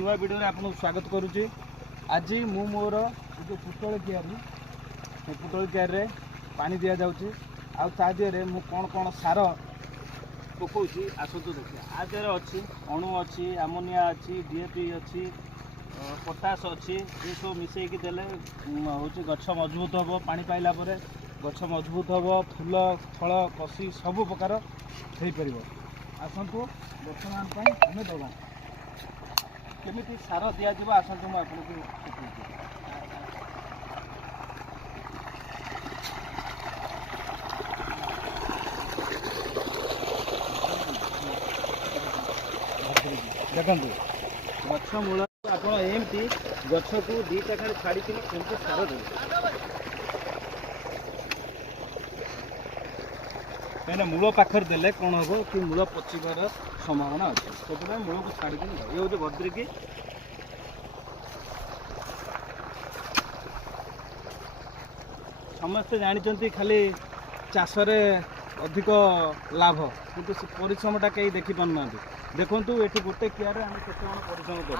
नुआ वीडियो आपको स्वागत करुच्ची। आज मु मोर जो पुटल क्यारी से पुटल क्यारे पानी दि जाऊँगी आदि मु कौन कौन सार पकाऊँगी आसतु देखिए। आदि अच्छी अणु अच्छी आमोनिया अच्छी डीएपी अच्छी पोटास अच्छी ये सब मिसेक देले हूँ गछ मजबूत हम पानी पाइला गछ मजबूत हम फूल फल कषि सब प्रकार हो पार। आसतु बर्तमान आम दवा केमी सार दिज्व आसतु मुझे देखु गछ मूल आप एमती गछ को दीटा खाली छाड़ी केमती सार देते कहीं मूल पाखर देले कौन हम कि मूल पचिबार संभावना अच्छे से मूल को छाड़ी ये हूँ भद्रिकी समस्ते जानते खाली चाषरे अधिक लाभ किंतु परिश्रमटा कहीं देखी पार ना देखु ये गोटे क्यारे आम केत परिश्रम कर